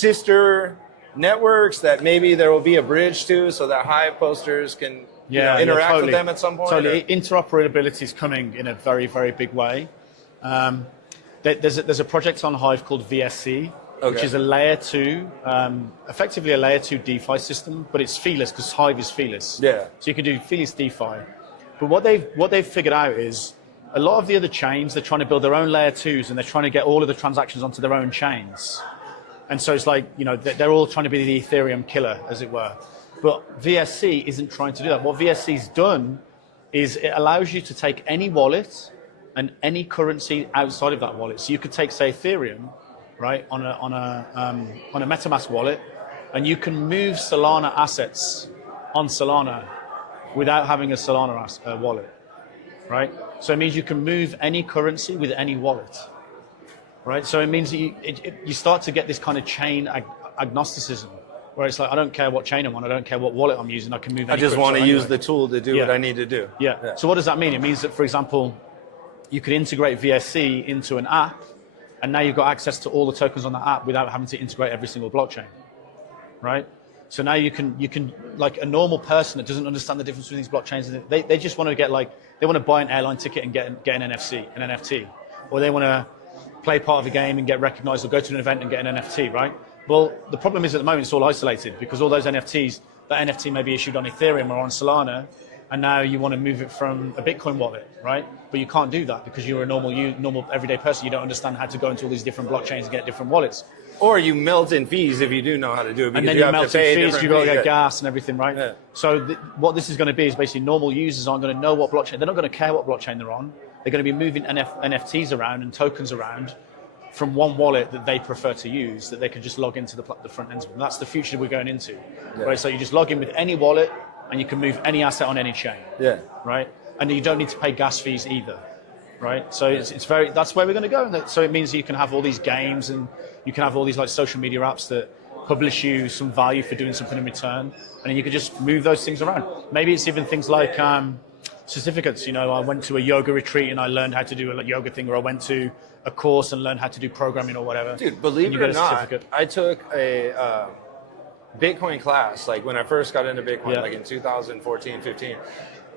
sister networks that maybe there will be a bridge to, so that Hive posters can interact totally. with them at some point? Totally. Interoperability is coming in a very, very big way. There's a project on Hive called VSC, which is a layer 2, effectively a layer 2 DeFi system, but it's feeless because Hive is feeless. Yeah. So you can do feeless DeFi. But what they've figured out is a lot of the other chains, they're trying to build their own layer 2s and they're trying to get all of the transactions onto their own chains. And so it's like, they're all trying to be the Ethereum killer, as it were. But VSC isn't trying to do that. What VSC's done is it allows you to take any wallet and any currency outside of that wallet. So you could take, say, Ethereum, right, on a MetaMask wallet, and you can move Solana assets on Solana without having a Solana wallet, right? So it means you can move any currency with any wallet, right? So it means that you start to get this kind of chain agnosticism, where it's like, I don't care what chain I'm on, I don't care what wallet I'm using, I can move any I just want to use the tool to do what I need to do. Yeah. So what does that mean? It means that, for example, you could integrate VSC into an app, and now you've got access to all the tokens on that app without having to integrate every single blockchain, right? So now you can like a normal person that doesn't understand the difference between these blockchains, they just want to get they want to buy an airline ticket and get an NFT, or they want to play part of a game and get recognized, or go to an event and get an NFT, right? Well, the problem is at the moment it's all isolated because all those NFTs, that NFT may be issued on Ethereum or on Solana, and now you want to move it from a Bitcoin wallet, right? But you can't do that because you're a normal everyday person. You don't understand how to go into all these different blockchains and get different wallets. Or you melt in fees if you do know how to do it. And then you melt in fees, you've got to get gas and everything, right? Yeah. So what this is going to be is basically normal users aren't going to know what blockchain, they're not going to care what blockchain they're on. They're going to be moving NFTs around and tokens around from one wallet that they prefer to use, that they can just log into the front ends of. And that's the future we're going into, right? So you just log in with any wallet and you can move any asset on any chain, right? And you don't need to pay gas fees either, right? So that's where we're going to go. So it means you can have all these games and you can have all these like social media apps that publish you some value for doing something in return, and then you can just move those things around. Maybe it's even things like certificates. I went to a yoga retreat and I learned how to do a yoga thing, or I went to a course and learned how to do programming or whatever. Dude, believe it or not, I took a Bitcoin class, like when I first got into Bitcoin, like in 2014, 15,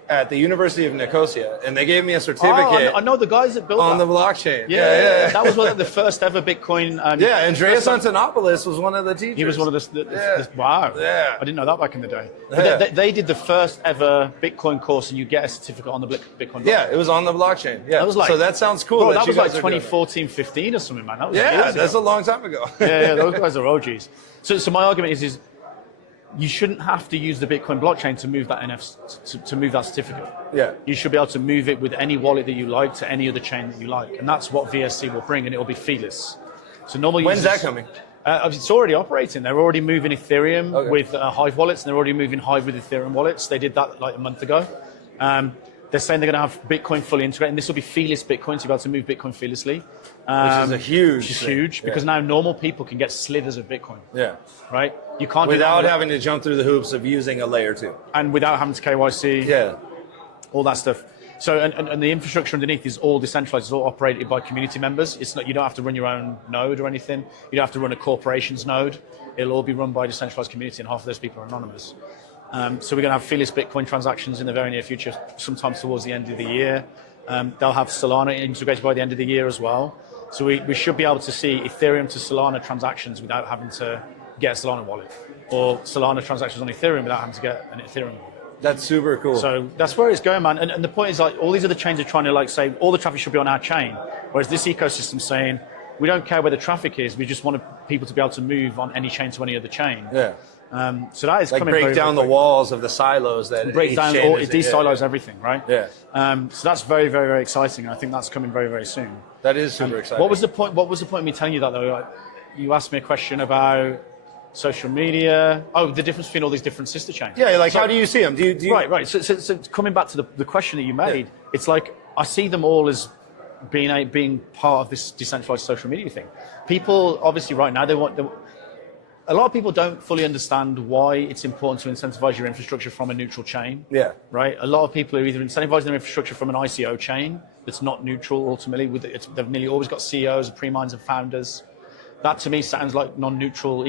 at the University of Nicosia, and they gave me a certificate. I know the guys that built on that. the blockchain. Yeah. That was one of the first ever Bitcoin. Andreas Antonopoulos was one of the teachers. He was one of the wow. Yeah. I didn't know that back in the day. But they did the first ever Bitcoin course, and you get a certificate on the Bitcoin blockchain. Yeah, it was on the blockchain. Yeah, that was like, so that sounds cool. Bro, that was like 2014, 15 or something, man. That was that's a long time ago. Those guys are OGs. So my argument is you shouldn't have to use the Bitcoin blockchain to move that NFT, to move that certificate. Yeah. You should be able to move it with any wallet that you like to any other chain that you like. And that's what VSC will bring, and it will be feeless. So normal When's users, that coming? It's already operating. They're already moving Ethereum with Hive wallets, and they're already moving Hive with Ethereum wallets. They did that like a month ago. They're saying they're going to have Bitcoin fully integrated, and this will be feeless Bitcoin, so you'll be able to move Bitcoin feelessly. Which is a huge Which is huge, because now normal people can get slithers of Bitcoin. Yeah. Right? You can't without having to jump through the hoops of using a layer 2. And without having to KYC. Yeah. All that stuff. So, and the infrastructure underneath is all decentralized. It's all operated by community members. It's not, you don't have to run your own node or anything. You don't have to run a corporation's node. It'll all be run by a decentralized community, and half of those people are anonymous. So we're going to have feeless Bitcoin transactions in the very near future, sometime towards the end of the year. They'll have Solana integrated by the end of the year as well. So we should be able to see Ethereum to Solana transactions without having to get a Solana wallet, or Solana transactions on Ethereum without having to get an Ethereum wallet. That's super cool. So that's where it's going, man. And the point is, like, all these other chains are trying to like say all the traffic should be on our chain, whereas this ecosystem saying we don't care where the traffic is, we just want people to be able to move on any chain to any other chain. Yeah. So that is like coming break very, down very the walls of the silos that it breaks down, or it de-silos everything, right? Yeah. So that's very, very, very exciting. I think that's coming very, very soon. That is super exciting. What was the point? What was the point of me telling you that though? Like, you asked me a question about social media. Oh, the difference between all these different sister chains. Yeah, like, so, how do you see them? Do you... Right. So coming back to the question that you made, it's like I see them all as being part of this decentralized social media thing. People obviously right now a lot of people don't fully understand why it's important to incentivize your infrastructure from a neutral chain. Yeah. Right. A lot of people are either incentivizing their infrastructure from an ICO chain that's not neutral ultimately. They've nearly always got CEOs, pre-minds, and founders. That to me sounds like non-neutral